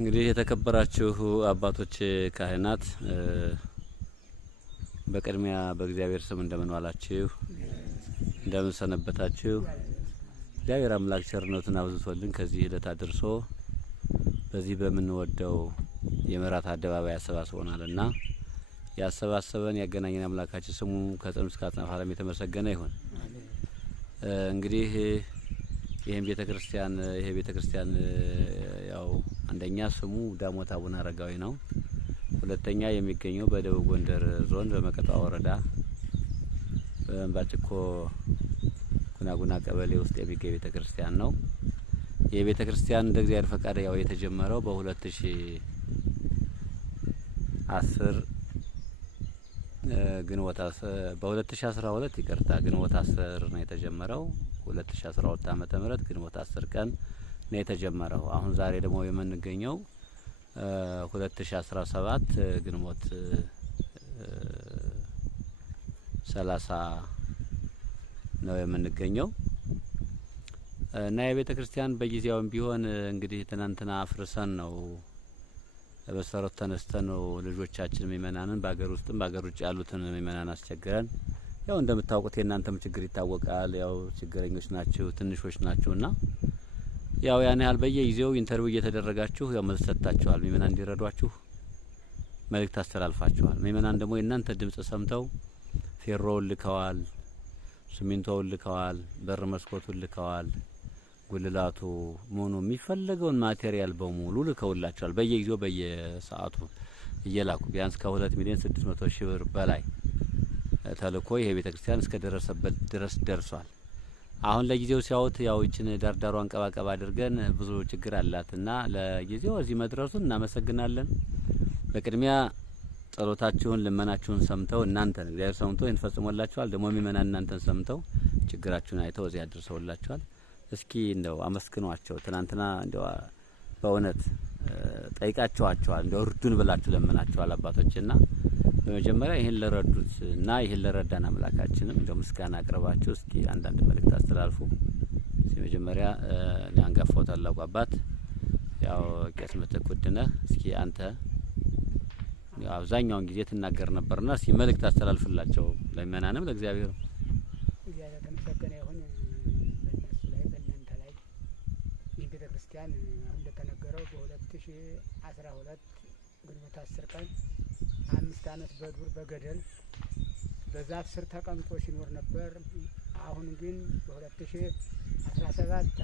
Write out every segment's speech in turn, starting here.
እንግዲህ የተከበራችሁ አባቶች ካህናት በቅድሚያ በእግዚአብሔር ስም እንደምን ዋላችሁ እንደምን ሰነበታችሁ። እግዚአብሔር አምላክ ቸርነቱን አብዝቶልን ከዚህ ዕለት አድርሶ በዚህ በምንወደው የምሕረት አደባባይ ያሰባስበናልና ያሰባሰበን ያገናኘን አምላካችን ስሙ ከጥንት እስከ አጽናፈ ዓለም የተመሰገነ ይሁን። እንግዲህ ይሄን ቤተክርስቲያን ያው አንደኛ ስሙ ዳሞት አቡነ አረጋዊ ነው። ሁለተኛ የሚገኘው በደቡብ ጎንደር ዞን በመቀጣ ወረዳ በእምባጭኮ ጉናጉና ቀበሌ ውስጥ የሚገኝ ቤተክርስቲያን ነው። የቤተክርስቲያን እንደ እግዚአብሔር ፈቃድ ያው የተጀመረው በ2010 በ2012 ይቅርታ ግንቦት 10 ነው የተጀመረው። 2012 ዓመተ ምህረት ግንቦት 10 ቀን ነው የተጀመረው። አሁን ዛሬ ደግሞ የምንገኘው 2017 ግንቦት 30 ነው የምንገኘው እና የቤተ ክርስቲያን በጊዜውም ቢሆን እንግዲህ ትናንትና አፍርሰን ነው በሰሮት ተነስተን ነው ልጆቻችን ምእመናንን በአገር ውስጥም በአገር ውጭ ያሉትን ምእመናን አስቸግረን ያው እንደምታውቁት የእናንተም ችግር ይታወቃል። ያው ችግረኞች ናችሁ ትንሾች ናችሁና ያው ያን ያህል በየጊዜው ኢንተርቪው እየተደረጋችሁ ያው መልስ ሰጥታችኋል። ምእመናን እንዲረዷችሁ መልእክት አስተላልፋችኋል። ምእመናን ደግሞ የእናንተ ድምጽ ሰምተው ፌሮውን ልከዋል፣ ሲሚንቶውን ልከዋል፣ በር መስኮቱን ልከዋል፣ ጉልላቱ ሞኖ የሚፈልገውን ማቴሪያል በሙሉ ልከውላችኋል። በየጊዜው በየሰዓቱ እየላኩ ቢያንስ ከ2 ሚሊዮን 600 ሺህ ብር በላይ ተልኮ ይሄ ቤተክርስቲያን እስከ ደረሰበት ድረስ ደርሷል። አሁን ለጊዜው ሲያውት ያው እቺን ዳርዳሩ አንቀባቀባ አድርገን ብዙ ችግር አላትና ለጊዜው እዚህ መድረሱን እናመሰግናለን። በቅድሚያ ጸሎታችሁን ልመናችሁን ሰምተው እናንተን እግዚአብሔር ሰምቶ እንፈጽሞላችኋል። ደግሞ ምእመናን እናንተን ሰምተው ችግራችሁን አይተው እዚህ አድርሰውላችኋል። እስኪ እንደው አመስግኗቸው። ትናንትና እንደው በእውነት ጠይቃችኋቸዋል፣ እንደው እርዱን ብላችሁ ለመናችኋል አባቶችና በመጀመሪያ ይሄን ለረዱት እና ይሄን ለረዳን አምላካችንም እንደው ምስጋና አቅርባችሁ እስኪ አንዳንድ መልእክት አስተላልፉ። መጀመሪያ አንጋፋው ታላቁ አባት ያው ቄስ ምትክ ውድነህ እስኪ አንተ ያው አብዛኛውን ጊዜ ትናገር ነበርና እስኪ መልእክት አስተላልፍላቸው ለምእመናንም ለእግዚአብሔር። እግዚአብሔር ተመሰገነ ይሁን በእነሱ ላይ በእናንተ ላይ። ይህ ቤተክርስቲያን አሁን እንደተነገረው በ2012 ግንቦት 10 ቀን 5 አመት በዱር በገደል በዛፍ ስር ተቀምጦ ሲኖር ነበር። አሁን ግን በ2017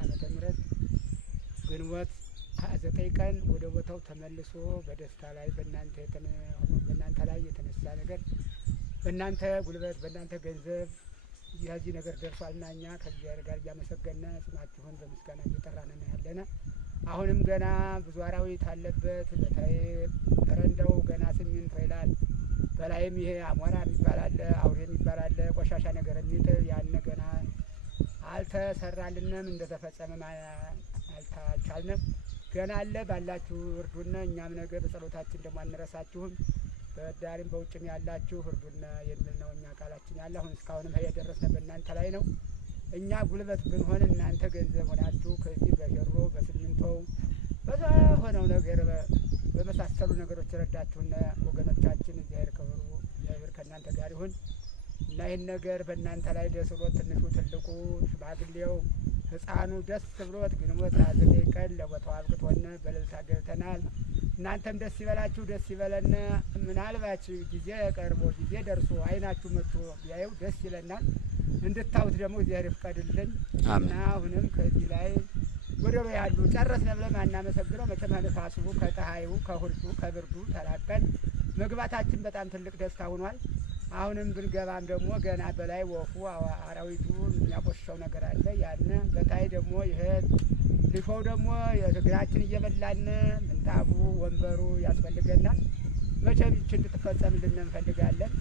ዓመተ ምህረት ግንቦት 29 ቀን ወደ ቦታው ተመልሶ በደስታ ላይ በእናንተ ላይ የተነሳ ነገር በእናንተ ጉልበት በእናንተ ገንዘብ የዚህ ነገር ደርሷልና እኛ ከእግዚአብሔር ጋር እያመሰገነ ስማችሁን በምስጋና እየጠራን ነው ያለነ። አሁንም ገና ብዙ አራዊት አለበት። በተለይ በረንዳው ገና ሲሚንቶ ይላል። በላይም ይሄ አሞራ የሚባል አለ፣ አውሬ የሚባል አለ፣ ቆሻሻ ነገር የሚጥል ያን ገና አልተሰራልንም፣ እንደተፈጸመ አልቻልንም። ገና አለ። ባላችሁ እርዱና። እኛም ነገ በጸሎታችን ደግሞ አንረሳችሁም። በዳሪም በውጭም ያላችሁ እርዱና የሚል ነው እኛ ቃላችን ያለ። አሁን እስካሁንም የደረስነ በእናንተ ላይ ነው። እኛ ጉልበት ብንሆን እናንተ ገንዘብ ሆናችሁ ከዚህ በሸሮ በሲሚንቶው በዛ ሆነው ነገር በመሳሰሉ ነገሮች ረዳችሁና ወገኖቻችን እግዚአብሔር ክብሩ እግዚአብሔር ከእናንተ ጋር ይሁን እና ይህን ነገር በእናንተ ላይ ደስ ብሎት ትንሹ ትልቁ ሽማግሌው ሕፃኑ ደስ ብሎት ግንቦት 29 ቀን ለቦታው አብቅቶን በእልልታ ገብተናል። እናንተም ደስ ይበላችሁ ደስ ይበለን። ምናልባት ጊዜ ቀርቦ ጊዜ ደርሶ አይናችሁ መጥቶ ቢያየው ደስ ይለናል። እንድታውት ደግሞ እግዚአብሔር ይፍቀድልን እና አሁንም ከዚህ ላይ ወደሮ ያሉ ጨረስነ ብለን አናመሰግነው። መቼም ነፋሱ ከፀሐዩ ከሁርዱ ከብርዱ ተላቀን መግባታችን በጣም ትልቅ ደስታ ሆኗል። አሁንም ብንገባም ደግሞ ገና በላይ ወፉ አራዊቱ የሚያቆሽሸው ነገር አለ። ያን በታይ ደግሞ ይሄ ልፎው ደግሞ የእግራችን እየበላን ምንጣፉ ወንበሩ ያስፈልገናል። መቼም ይህች እንድትፈጸምልን እንፈልጋለን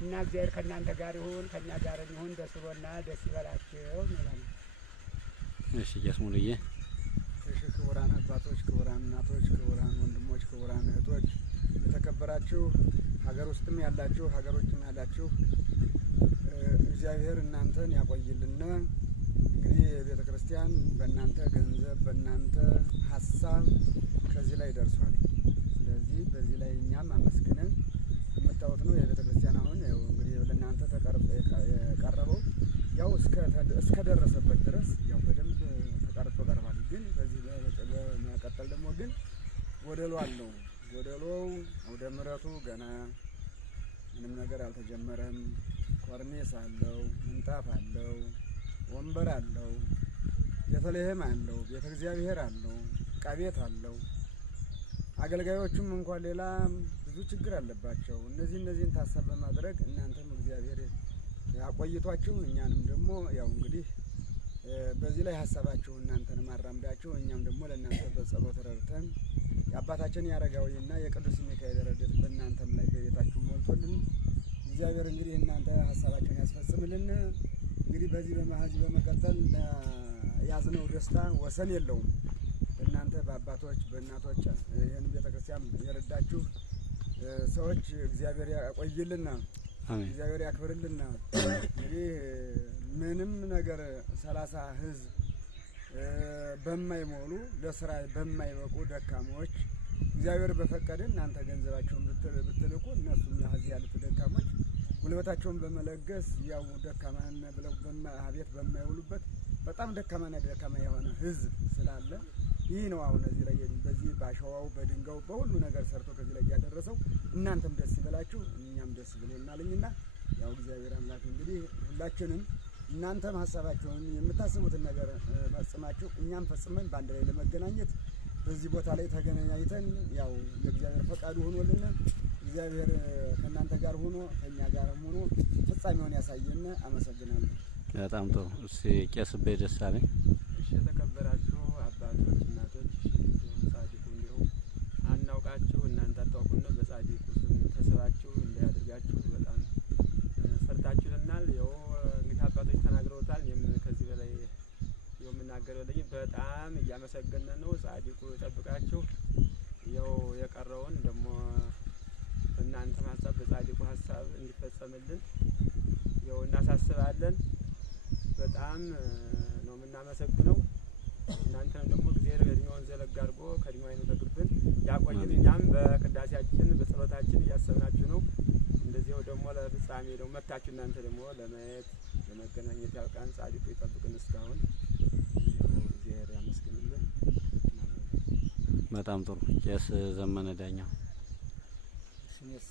እና እግዚአብሔር ከእናንተ ጋር ይሁን ከእኛ ጋር ይሁን። ደስ ብሎናል። ደስ ይበላችሁ እንላለን። እሺ ቄስ ሙሉዬ። እሺ ክቡራን አባቶች፣ ክቡራን እናቶች፣ ክቡራን ወንድሞች፣ ክቡራን እህቶች፣ የተከበራችሁ ሀገር ውስጥም ያላችሁ ሀገር ውጭም ያላችሁ እግዚአብሔር እናንተን ያቆይልን። እንግዲህ ቤተ ክርስቲያን በእናንተ ገንዘብ በእናንተ ሀሳብ ከዚህ ላይ ደርሷል። በመቀጠል ደግሞ ግን ጎደሎ አለው። ጎደሎው አውደ ምሕረቱ ገና ምንም ነገር አልተጀመረም። ኮርኔስ አለው፣ ምንጣፍ አለው፣ ወንበር አለው፣ ቤተልሔም አለው፣ ቤተ እግዚአብሔር አለው፣ ዕቃ ቤት አለው። አገልጋዮቹም እንኳን ሌላ ብዙ ችግር አለባቸው። እነዚህን ታሳብ በማድረግ እናንተም እግዚአብሔር ያቆይቷችሁ፣ እኛንም ደግሞ ያው እንግዲህ በዚህ ላይ ሀሳባችሁ እናንተንም አራምዳችሁ እኛም ደግሞ ለእናንተ በጸሎት ረድተን የአባታችን የአረጋዊና የቅዱስ ሚካኤል ረድኤት በእናንተም ላይ በቤታችሁ ሞልቶልን እግዚአብሔር እንግዲህ እናንተ ሀሳባችሁን ያስፈጽምልን። እንግዲህ በዚህ በመቀጠል ያዝነው ደስታ ወሰን የለውም። እናንተ በአባቶች በእናቶች ይህን ቤተክርስቲያን የረዳችሁ ሰዎች እግዚአብሔር ያቆይልና እግዚአብሔር ያክብርልና። እንግዲህ ምንም ነገር 30 ህዝብ በማይሞሉ ለስራ በማይበቁ ደካሞች እግዚአብሔር በፈቀደ እናንተ ገንዘባቸውን ብትልቁ እነሱም እዚህ ያሉት ደካሞች ጉልበታቸውን በመለገስ ያው ደካማን ብለው ቤት በማይውሉበት በጣም ደካማና ደካማ የሆነ ህዝብ ስላለ ይህ ነው አሁን እዚህ ላይ በዚህ ባሸዋው በድንጋው በሁሉ ነገር ሰርቶ ከዚህ ላይ ያደረሰው። እናንተም ደስ ይበላችሁ እኛም ደስ ብሎናልና ያው እግዚአብሔር አምላክ እንግዲህ ሁላችንም እናንተም ሀሳባችሁን የምታስቡትን ነገር ፈጽማችሁ እኛም ፈጽመን በአንድ ላይ ለመገናኘት በዚህ ቦታ ላይ ተገናኝተን ያው ለእግዚአብሔር ፈቃዱ ሆኖልን እግዚአብሔር ከእናንተ ጋር ሆኖ ከእኛ ጋር ሆኖ ፍጻሜውን ያሳየን። አመሰግናለሁ። በጣም ጥሩ። እስቲ ቄስ ቤ ደሳለኝ። እሺ የተከበራችሁ አባቶች፣ እናቶች፣ ጻድቁ እንዲሁ አናውቃችሁ እናንተ አታውቁና በጻድቁ ስም ተስባችሁ እንዲያደርጋችሁ በጣም ሰርታችሁልናል። ያው እንግዲህ አባቶች ተናግረውታል። ከዚህ በላይ የምናገረው ለኝ በጣም እያመሰገነ ነው። ጻድቁ ይጠብቃችሁ። ያው የቀረውን ደግሞ እናንተም ሀሳብ በጻድቁ ሀሳብ እንዲፈጸምልን ያው እናሳስባለን። በጣም ነው የምናመሰግነው። እናንተም ደግሞ እግዚአብሔር እድሜውን ዘለግ አድርጎ ከእድሜው አይነጠቅብን ያቆይን። እኛም በቅዳሴያችን በጸሎታችን እያሰብናችሁ ነው። እንደዚያው ደግሞ ለፍጻሜ ደግሞ መታችሁ እናንተ ደግሞ ለማየት ለመገናኘት ያውቃን። ጻድቁ ይጠብቅን። እስካሁን እግዚአብሔር ያመስግንልን። በጣም ጥሩ። ቄስ ዘመነ ዳኛው። እሺ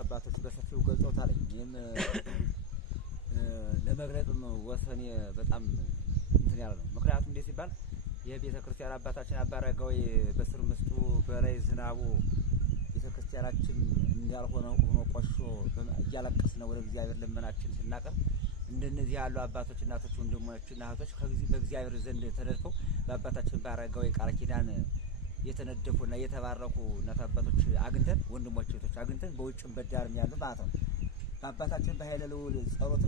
አባቶች በሰፊው ገልጾታል። እኔም ለመግለጽም ወሰኔ በጣም እንትን ያለ ነው። ምክንያቱም እንዴት ሲባል የቤተ ክርስቲያን አባታችን አባ አረጋዊ በስር ምስጡ በላይ ዝናቡ ቤተ ክርስቲያናችን እንዳልሆነ ሆኖ ቆሾ እያለቀስን ወደ እግዚአብሔር ልመናችን ስናቀርብ እንደነዚህ ያሉ አባቶች፣ እናቶች፣ ወንድሞችና እህቶች ከዚህ በእግዚአብሔር ዘንድ ተነድፈው በአባታችን በአረጋዊ ቃል ኪዳን የተነደፉና የተባረኩ እናት አባቶች አግኝተን ወንድሞች እህቶች አግኝተን በውጭም በዳርም ያሉ ማለት ነው በአባታችን በኃይለ ልዑል ጸሎት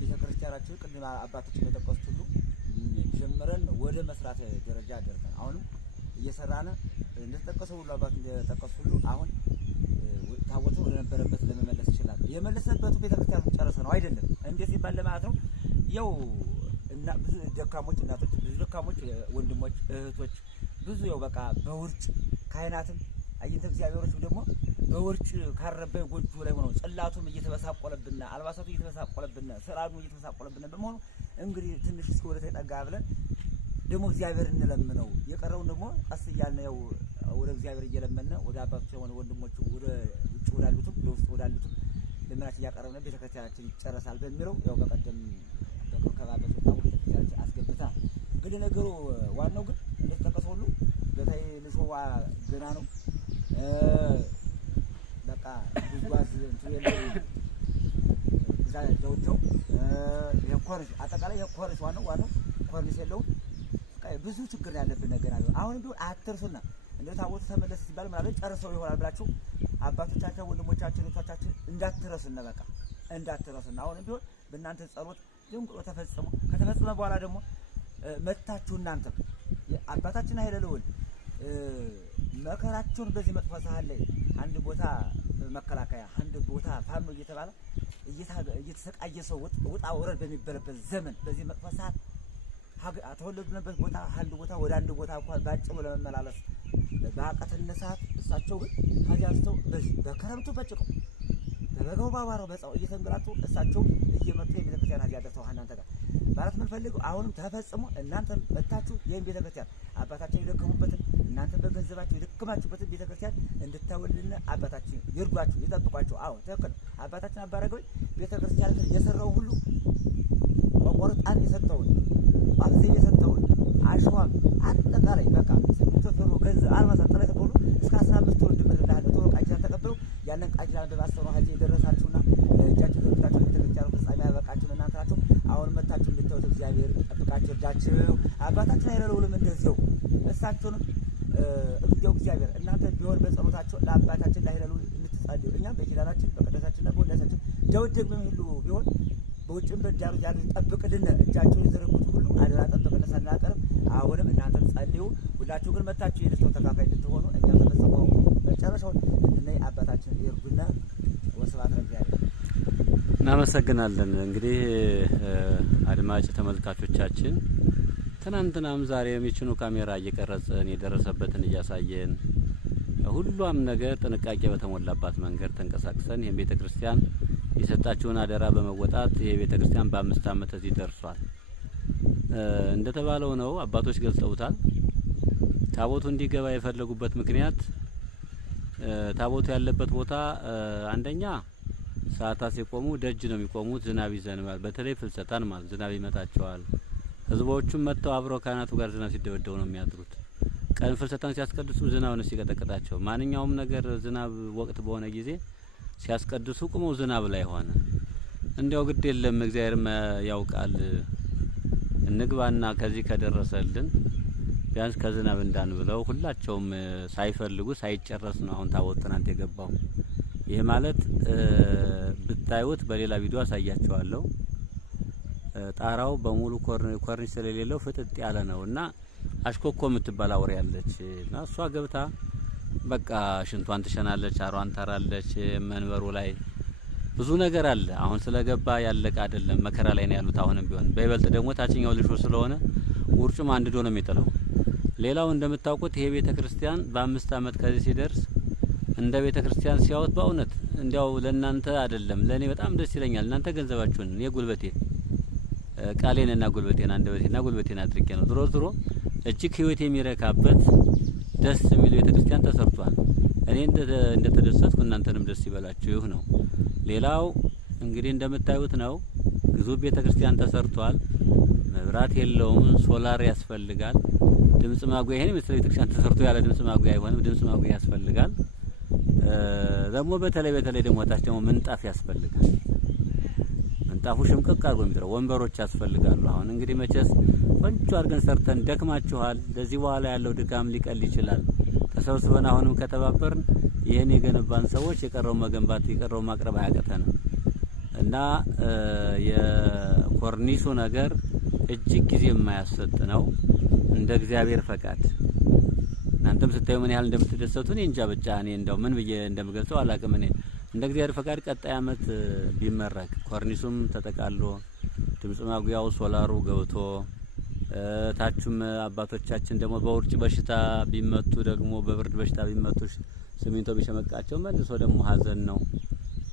ቤተ ክርስቲያናችን ቅድም አባቶች በጠቀሱት ሁሉ ጀምረን ወደ መስራት ደረጃ ደርሰን አሁንም እየሰራን እንደተጠቀሰው ሁሉ አባት እንደተጠቀሱ ሁሉ አሁን ታቦቱ ወደ ነበረበት ለመመለስ ይችላል። የመለሰበት ቤተ ክርስቲያኑ ጨርሰ ነው አይደለም እንዴት ሲባል ለማለት ነው። ያው እና ብዙ ደካሞች እናቶች፣ ብዙ ደካሞች ወንድሞች እህቶች ብዙ ያው በቃ በውርጭ ካህናትም አይንተ እግዚአብሔሮች ደግሞ በውርጭ ካረበይ ጎጆ ላይ ሆነው ጽላቱም እየተበሳቆለብን አልባሳቱ እየተበሳቆለብን ስራዱ እየተበሳቆለብን በመሆኑ እንግዲህ ትንሽ እስኪ ወደ ተጠጋ ብለን ደግሞ እግዚአብሔር እንለምነው የቀረውን ደግሞ ቀስ እያልን ያው ወደ እግዚአብሔር እየለመነ ወደ አባቶች ሆነ ወንድሞች ወደ ውጭ ወዳሉትም ወደ ውስጥ ወዳሉትም ለምናችን እያቀረብን ቤተክርስቲያናችን ይጨረሳል በሚለው ያው በቀደም በከባበቱ ታው ቤተክርስቲያናችን አስገብታ ግን ነገሩ ዋናው ግን እንደተጠቀሰው ሁሉ በታይ ልሾዋ ገና ነው። በቃ ጉዝጓዝ እንትን የለም እዛ ደውደው የኮርስ አጠቃላይ የኮርስ ዋናው ኮርስ የለውም። ብዙ ችግር ያለብን ነገር አለ። አሁን ቢሆን አትርሱና እንደ ታቦቱ ተመለስ ሲባል ማለት ጨርሰው ይሆናል ብላችሁ አባቶቻችን ወንድሞቻችን እህቶቻችን እንዳትረሱና በቃ እንዳትረሱና አሁን ቢሆን በእናንተ ጸሎት ዝም ብሎ ተፈጽሞ ከተፈጸመ በኋላ ደግሞ መታችሁ እናንተ አባታችን ኃይለ ልዑል መከራቸውን በዚህ መጥፎ ሰዓት ላይ አንድ ቦታ መከላከያ አንድ ቦታ ፋኖ እየተባለ እየተሰቃየ ሰው ውጣ ወረድ በሚበለበት ዘመን በዚህ መጥፎ ሰዓት ተወለዱበት ቦታ አንድ ቦታ ወደ አንድ ቦታ እንኳን ባጭሩ ለመመላለስ በአቀተነ ሰዓት እሳቸው ግን ታዲያስተው በዚህ በከረምቱ በጭቆ በበጋው ባባራው በጻው እየተንገላቱ እሳቸው እየመጡ የቤተክርስቲያን ሀዲያ ደርሰው እናንተ ጋር ማለት ምን ፈልገው አሁንም ተፈጽሞ እናንተ መጣችሁ ይሄን ቤተክርስቲያን አባታችን ይደከሙበትን እና እናንተ በገንዘባችሁ የደከማችሁበትን ቤተክርስቲያን እንድታውልን አባታችን ይርዷችሁ ይጠብቋችሁ። አዎ ትክክል። አባታችን አባ አረጋዊ ቤተክርስቲያን የሰራው ሁሉ ቆርጣን የሰጠውን አብዘይ የሰጠውን አሸዋም አጠቃላይ በቃ ሲምንቶ ገንዘብ አልማዝ አጠቃላይ ተቆሉ እስከ 15 ወር ድምር እንዳለ ተወቃጅን ተቀበሉ። ያንን ቃጅላን በማሰሩ ሀጂ የደረሳችሁና እጃችሁ ዘርግታችሁ ቤተክርስቲያኑ ፍጻሜ ያበቃችሁ እናንተ ናችሁ። አሁን መታችሁ እንድታዩት እግዚአብሔር ጠብቃችሁ እርዳችሁ። አባታችን አይረለውልም እንደዚያው እሳቸውንም እንዲያው እግዚአብሔር እናንተ ቢሆን በጸሎታችሁ ለአባታችን ላይረሉ እንድትጸልዩ እኛም በኪዳናችን በቅዳሴያችንና በወዳሴያችን ዳዊት ደግሞ ሁሉ ቢሆን በውጭም በዳሩ ያሉ ጠብቅልን እጃችሁን የዘረጉት ሁሉ አደራ ጠብቅልን ሳናቀርብ አሁንም እናንተም ጸልዩ። ሁላችሁ ግን መታችሁ የደስታው ተካፋይ እንድትሆኑ እኛ ተፈጽመው መጨረሻውን እንድናይ አባታችን ይርዱና ወስብሐት ለእግዚአብሔር። እናመሰግናለን። እንግዲህ አድማጭ ተመልካቾቻችን ትናንትናም ዛሬም ይችኑ ካሜራ እየቀረጽን የደረሰበትን እያሳየን ሁሉም ነገር ጥንቃቄ በተሞላባት መንገድ ተንቀሳቅሰን ይሄን ቤተክርስቲያን የሰጣችሁን አደራ በመወጣት ይሄ ቤተክርስቲያን በ5 አመት እዚህ ደርሷል። እንደተባለው ነው፣ አባቶች ገልጸውታል። ታቦቱ እንዲገባ የፈለጉበት ምክንያት ታቦቱ ያለበት ቦታ አንደኛ ሰዓታት ሲቆሙ ደጅ ነው የሚቆሙት፣ ዝናብ ይዘንባል። በተለይ ፍልሰታን ማለት ዝናብ ይመታቸዋል። ህዝቦቹም መጥተው አብረው ካህናቱ ጋር ዝናብ ሲደበደቡ ነው የሚያድሩት። ቀን ፍልሰታን ሲያስቀድሱ ዝናብ ነው ሲቀጠቅጣቸው። ማንኛውም ነገር ዝናብ ወቅት በሆነ ጊዜ ሲያስቀድሱ ቁመው ዝናብ ላይ ሆነ። እንዲያው ግድ የለም እግዚአብሔር ያውቃል እንግባና ከዚህ ከደረሰልን ቢያንስ ከዝናብ እንዳን ብለው ሁላቸውም ሳይፈልጉ ሳይጨረስ ነው አሁን ታቦት ትናንት የገባው። ይሄ ማለት ብታዩት በሌላ ቪዲዮ አሳያቸዋለሁ። ጣራው በሙሉ ኮርኒስ ስለሌለው ፍጥጥ ያለ ነውና አሽኮኮ የምትባል አውሬ ያለች እና እሷ ገብታ በቃ ሽንቷን ትሸናለች፣ አሯን ታራለች። መንበሩ ላይ ብዙ ነገር አለ። አሁን ስለገባ ያለቀ አይደለም፣ መከራ ላይ ነው ያሉት። አሁንም ቢሆን በይበልጥ ደግሞ ታችኛው ልሾ ስለሆነ ውርጩም አንድዶ ነው የሚጥለው። ሌላው እንደምታውቁት ይሄ ቤተክርስቲያን በ5 አመት ከዚህ ሲደርስ እንደ ቤተክርስቲያን ሲያወጥ በእውነት እንዲያው ለእናንተ አይደለም ለእኔ በጣም ደስ ይለኛል። እናንተ ገንዘባችሁን የጉልበቴን ቃሌንና ጉልበቴን አንደበቴና ጉልበቴን አድርጌ ነው ድሮ እጅግ ህይወት የሚረካበት ደስ የሚል ቤተክርስቲያን ተሰርቷል። እኔ እንደተደሰትኩ እናንተንም ደስ ይበላችሁ ነው። ሌላው እንግዲህ እንደምታዩት ነው፣ ግዙፍ ቤተክርስቲያን ተሰርቷል። መብራት የለውም፣ ሶላር ያስፈልጋል። ድምጽ ማጉያ ይሄን መስለ ቤተክርስቲያን ተሰርቶ ያለ ድምጽ ማጉያ አይሆንም፣ ድምጽ ማጉያ ያስፈልጋል። ደግሞ በተለይ ደግሞ ታች ደግሞ ምንጣፍ ያስፈልጋል። ምንጣፉ ሽምቅቅ አድርጎ የሚጥረው ወንበሮች ያስፈልጋሉ። አሁን እንግዲህ መቼስ ቆንጆ አድርገን ሰርተን ደክማችኋል። ለዚህ በኋላ ያለው ድካም ሊቀል ይችላል። ተሰብስበን አሁንም ከተባበርን ይሄን የገነባን ሰዎች የቀረው መገንባት የቀረው ማቅረብ አያቀተንም እና የኮርኒሱ ነገር እጅግ ጊዜ የማያሰጥ ነው። እንደ እግዚአብሔር ፈቃድ እናንተም ስታዩ ምን ያህል እንደምትደሰቱ እኔ እንጃ። ብቻ እኔ እንደው ምን ብዬ እንደምገልጸው አላውቅም። እኔ እንደ እግዚአብሔር ፈቃድ ቀጣይ አመት ቢመረቅ ኮርኒሱም ተጠቃሎ ድምጽ ማጉያው ሶላሩ ገብቶ ታቹም አባቶቻችን ደግሞ በውርጭ በሽታ ቢመቱ ደግሞ በብርድ በሽታ ቢመቱ ሲሚንቶ ቢሸመቃቸው መልሶ ደግሞ ሀዘን ነው።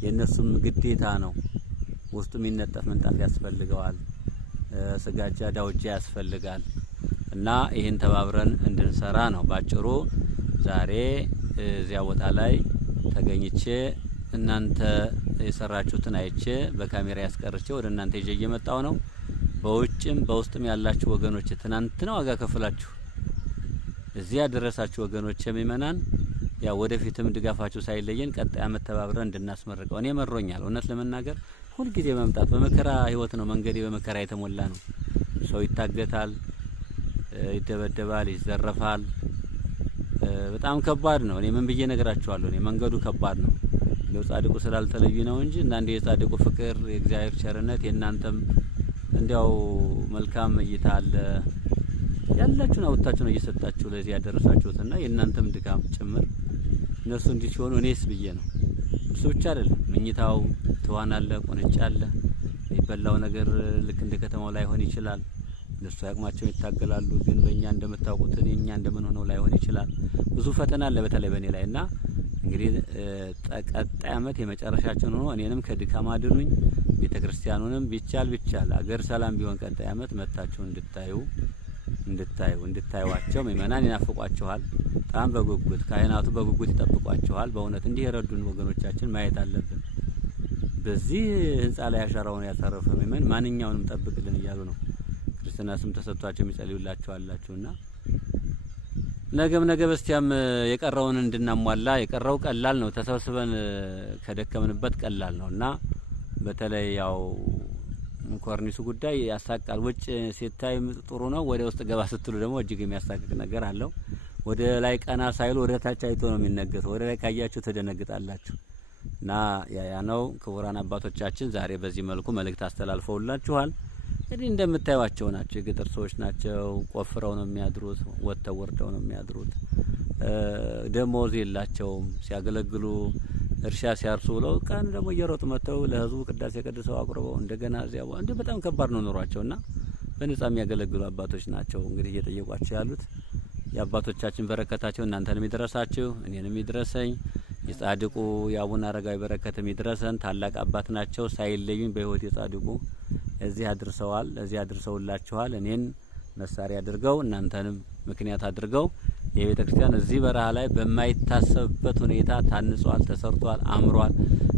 የነሱም ግዴታ ነው። ውስጡ የሚነጠፍ ምንጣፍ ያስፈልገዋል። ስጋጃ ዳውጃ ያስፈልጋል እና ይሄን ተባብረን እንድንሰራ ነው ባጭሩ። ዛሬ እዚያ ቦታ ላይ ተገኝቼ እናንተ የሰራችሁትን አይቼ በካሜራ ያስቀርቼ ወደ እናንተ ይዤ እየመጣው ነው። በውጭም በውስጥም ያላችሁ ወገኖች ትናንትና ዋጋ ከፍላችሁ እዚያ ያደረሳችሁ ወገኖች የሚመናን ያ ወደፊትም ድጋፋችሁ ሳይለየን ቀጣይ አመት ተባብረን እንድናስመርቀው እኔ መሮኛል። እውነት ለመናገር ሁሉ ጊዜ መምጣት በመከራ ህይወት ነው። መንገዴ በመከራ የተሞላ ነው። ሰው ይታገታል፣ ይደበደባል፣ ይዘረፋል። በጣም ከባድ ነው። እኔ ምን ብዬ ነገራችኋለሁ? እኔ መንገዱ ከባድ ነው። ነው ጻድቁ ስላልተለዩ ነው እንጂ አንዳንዴ የጻድቁ ፍቅር የእግዚአብሔር ቸርነት የእናንተም እንዲያው መልካም እይታ አለ። ያላችሁን አውጥታችሁ ነው እየሰጣችሁ ለዚህ ያደረሳችሁትና የእናንተም ድካም ጭምር እነሱ እንዲህ ሲሆኑ እኔስ ብዬ ነው። እሱ ብቻ አይደለም፣ መኝታው ትዋን አለ፣ ቁንጫ አለ። የበላው ነገር ልክ እንደ ከተማው ላይሆን ይችላል። እነሱ ያቅማቸውን ይታገላሉ። ግን በእኛ እንደምታውቁት እኛ እንደምንሆነው ላይሆን ይችላል። ብዙ ፈተና አለ በተለይ በእኔ ላይና እንግዲህ ቀጣይ አመት የመጨረሻችን ሆኖ እኔንም ከድካም አድኑኝ፣ ቤተክርስቲያኑንም ቢቻል አገር ሰላም ቢሆን ቀጣይ አመት መጣችሁ እንድታዩዋቸው ምእመናን ይናፍቋችኋል። በጣም በጉጉት ካህናቱ በጉጉት ይጠብቋቸዋል። በእውነት እንዲህ የረዱን ወገኖቻችን ማየት አለብን። በዚህ ህንጻ ላይ አሻራውን ያሳረፈ ምእመን ማንኛውንም ጠብቅልን እያሉ ነው። ክርስትና ስም ተሰጥቷቸው የሚጸልዩላችሁ አላችሁና ነገ በስቲያም የቀረውን እንድናሟላ የቀረው ቀላል ነው። ተሰብስበን ከደከምንበት ቀላል ነውና በተለይ ያው ኮርኒሱ ጉዳይ ያሳቃል። ውጭ ሲታይ ጥሩ ነው። ወደ ውስጥ ገባ ስትሉ ደግሞ እጅግ የሚያሳቅቅ ነገር አለው። ወደ ላይ ቀና ሳይሉ ወደ ታች አይቶ ነው የሚነገሰው። ወደ ላይ ካያችሁ ተደነግጣላችሁ። እና ያ ነው። ክቡራን አባቶቻችን ዛሬ በዚህ መልኩ መልእክት አስተላልፈውላችኋል። እንግዲህ እንደምታዩዋቸው ናቸው። የገጠር ሰዎች ናቸው። ቆፍረው ነው የሚያድሩት። ወጥተው ወርደው ነው የሚያድሩት። ደሞዝ የላቸውም። ሲያገለግሉ እርሻ ሲያርሱ ብለው ቀን ደግሞ እየሮጡ መጥተው ለህዝቡ ቅዳሴ ቀድሰው አቁርበው እንደገና እዚያው እንዴ በጣም ከባድ ነው ኑሯቸውና በነጻ የሚያገለግሉ አባቶች ናቸው። እንግዲህ እየጠየቋቸው ያሉት የአባቶቻችን በረከታቸው እናንተንም ይድረሳችሁ፣ እኔንም ይድረሰኝ። የጻድቁ የአቡነ አረጋዊ በረከትም ይድረሰን። ታላቅ አባት ናቸው። ሳይለዩኝ በህይወት የጻድቁ እዚህ አድርሰዋል፣ እዚህ አድርሰውላችኋል። እኔን መሳሪያ አድርገው እናንተንም ምክንያት አድርገው የቤተ ክርስቲያን እዚህ በረሃ ላይ በማይታሰብበት ሁኔታ ታንጿል፣ ተሰርቷል፣ አምሯል።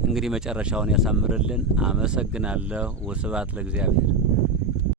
እንግዲህ መጨረሻውን ያሳምርልን። አመሰግናለሁ። ወስብሐት ለእግዚአብሔር።